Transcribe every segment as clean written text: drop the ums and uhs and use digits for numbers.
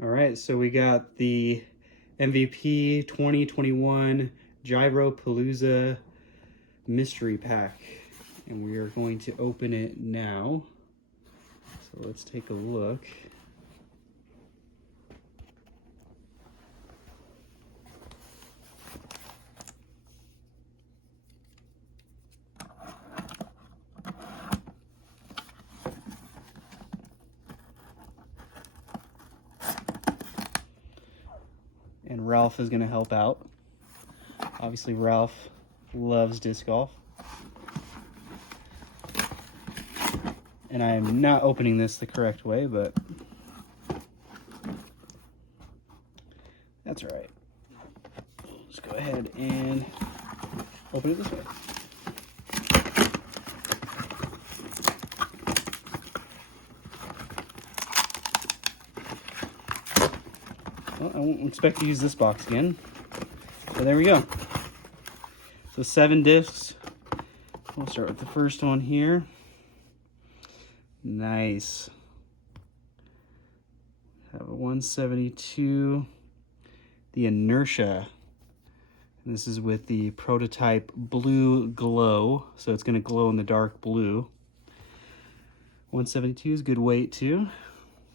All right, so we got the MVP 2021 GYROPalooza mystery pack, and we are going to open it now. So let's take a look. And Ralph is going to help out. Obviously, Ralph loves disc golf. And I am not opening this the correct way, but that's all right. Let's go ahead and open it this way. Well, I won't expect to use this box again. So there we go. So 7 discs. We'll start with the first one here. Nice. Have a 172. The Inertia. And this is with the prototype blue glow. So it's going to glow in the dark blue. 172 is good weight too.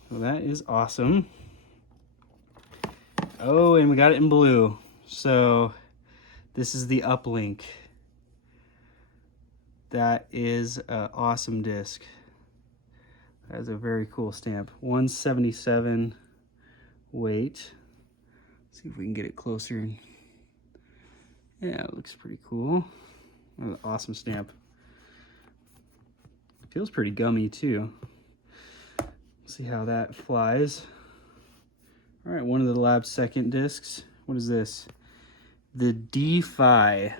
So that is awesome. Oh, and we got it in blue. So this is the Uplink. That is an awesome disc. That is a very cool stamp. 177 weight. Let's see if we can get it closer. Yeah, it looks pretty cool. An awesome stamp. Feels pretty gummy too. Let's see how that flies. All right, one of the lab's second discs. What is this? The defy.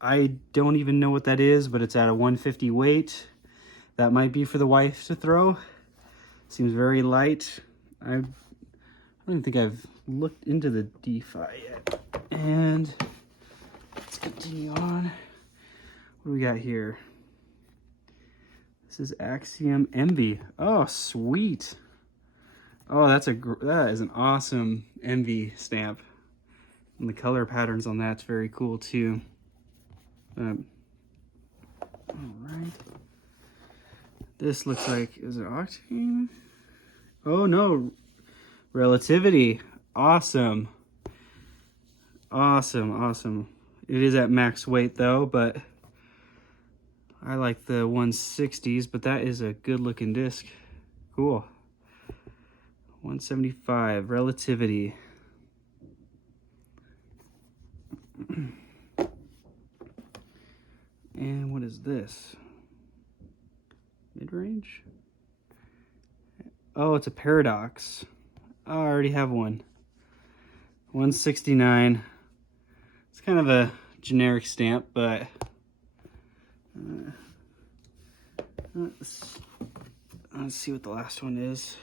I don't even know what that is, but it's at a 150 weight. That might be for the wife to throw. Seems very light. I don't even think I've looked into the defy yet. And let's continue on. What do we got here? This is Axiom Envy. Oh, sweet. Oh, that is an awesome Envy stamp. And the color patterns on that's very cool too. All right. This looks like, is it Octane? Oh no, Relativity. Awesome. Awesome, awesome. It is at max weight though, but I like the 160s, but that is a good looking disc. Cool. 175, Relativity. And what is this? Mid-range? Oh, it's a Paradox. Oh, I already have one. 169. It's kind of a generic stamp, but let's see what the last one is.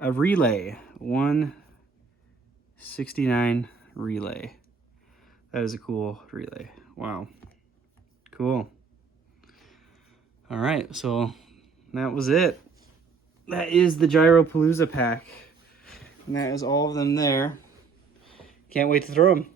A Relay. 169 Relay. That is a cool relay. Wow. Cool. All right, so that was it. That is the GYROPalooza pack. And that is all of them there. Can't wait to throw them.